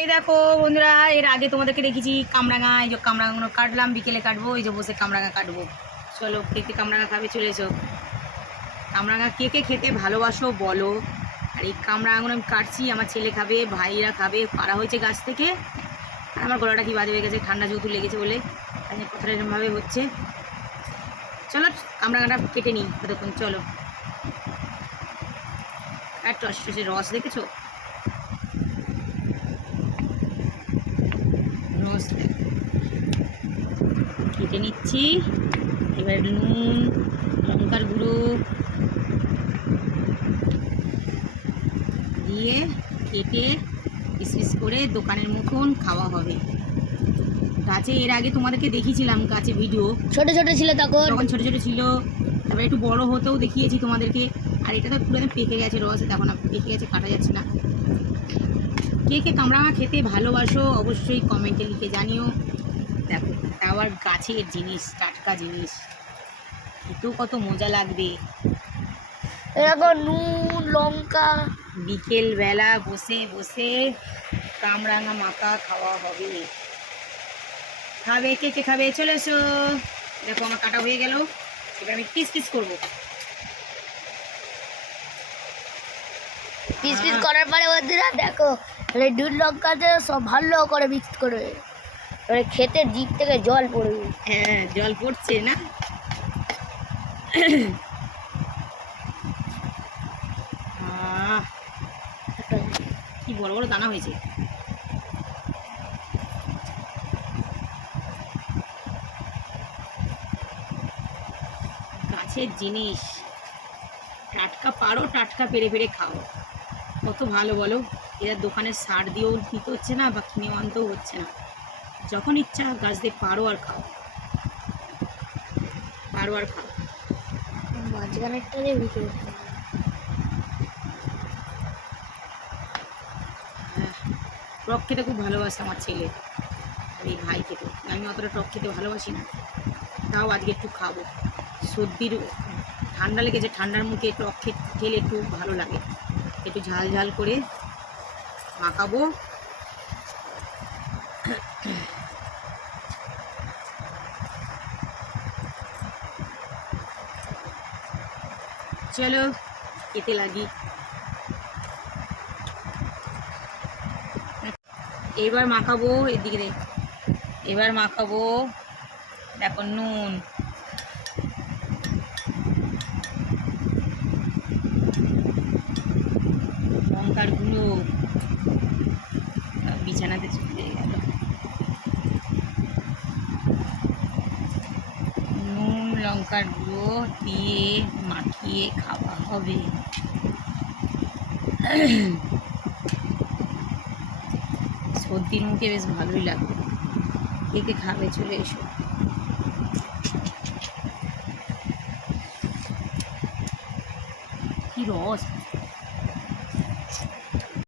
এই দেখো বন্ধুরা, এর আগে তোমাদেরকে দেখেছি কামরাঙা এই যে কামরাঙাগুলো কাটলাম, বিকেলে কাটবো, এই যে বসে কামরাঙা কাটবো। চলো, কে কামরাঙা খাবে চলে এসো। কামরাঙা কে কে খেতে ভালোবাসো বলো। আর এই কামরাঙাগুলো আমি কাটছি, আমার ছেলে খাবে, ভাইরা খাবে, পাড়া হয়েছে গাছ থেকে। আর আমার গলাটা কি বাজে হয়ে গেছে, ঠান্ডা যেহেতু লেগেছে বলে জন্য কথাটা এরকমভাবে হচ্ছে। চলো, কামরাঙাটা কেটে নিই, ততক্ষণ চলো। আর টস টসের রস দেখেছ রস দেখো। কেটে নিচ্ছি। এবার নুন লঙ্কার গুঁড়ো দিয়ে কেটে পিস করে দোকানের মতন খাওয়া হবে। গাছে এর আগে তোমাদেরকে দেখিয়েছিলাম গাছে ভিডিও। ছোট ছোট ছিল তখন। তখন ছোট ছোট ছিল। তারপরে একটু বড় হতেও দেখিয়েছি তোমাদেরকে। আর এটা তো পুরো পেকে গেছে রস দেখো না পেকে গেছে কাটা যাচ্ছে না। কে কে কামরাঙা খেতে ভালোবাসো অবশ্যই কমেন্টে লিখে জানিও। আবার গাছের জিনিস টাটকা জিনিস। খেতেও কত মজা লাগবে। এরকম নুন লঙ্কা। বিকেল বেলা বসে বসে কামরাঙা মাখা খাওয়া হবে। খাবে কে কে খাবে? চলে এসো। দেখো আমার কাটা হয়ে গেল। এবার আমি পিস পিস করব। পিস পিস করার পরে বন্ধুরা দেখো দুধ লঙ্কাতে সব ভালো করে মিক্স করে। মানে খেতে জিভ থেকে জল পড়বে হ্যাঁ জল পড়ছে না। কি বড় বড় দানা হয়েছে? গাছের জিনিস। টাটকা পারো, টাটকা পেরে পেরে খাও। কত ভালো বলো। এরা দোকানের সার দিয়েও দিতে হচ্ছে না বা কিনে আনতেও হচ্ছে না। যখন ইচ্ছা গাছ দিয়ে পারো আর খাও। পারো আর খাও। মাঝখানেরটা দিয়ে ভিতরে হ্যাঁ, টক খেতে খুব ভালোবাসে আমার ছেলে আর এই ভাই খেতে আমি অতটা টক খেতে ভালোবাসি না। তাও আজকে একটু খাব। সর্দির ঠান্ডা লেগেছে ঠান্ডার মুখে টক খেলে একটু ভালো লাগে। একটু ঝাল ঝাল করে মাখাবো। চলো, খেতে লাগি। এবার মাখাবো এদিকে এবার মাখাবো, দেখো নুন। লঙ্কার গুঁড়ো। বিছানাতে চলে গেল নুন লঙ্কার গুঁড়ো, দিয়ে মাখিয়ে খাওয়া হবে। সর্দির মুখে বেশ ভালোই লাগবে। কে কে খাবে চলে এসো। কি রস?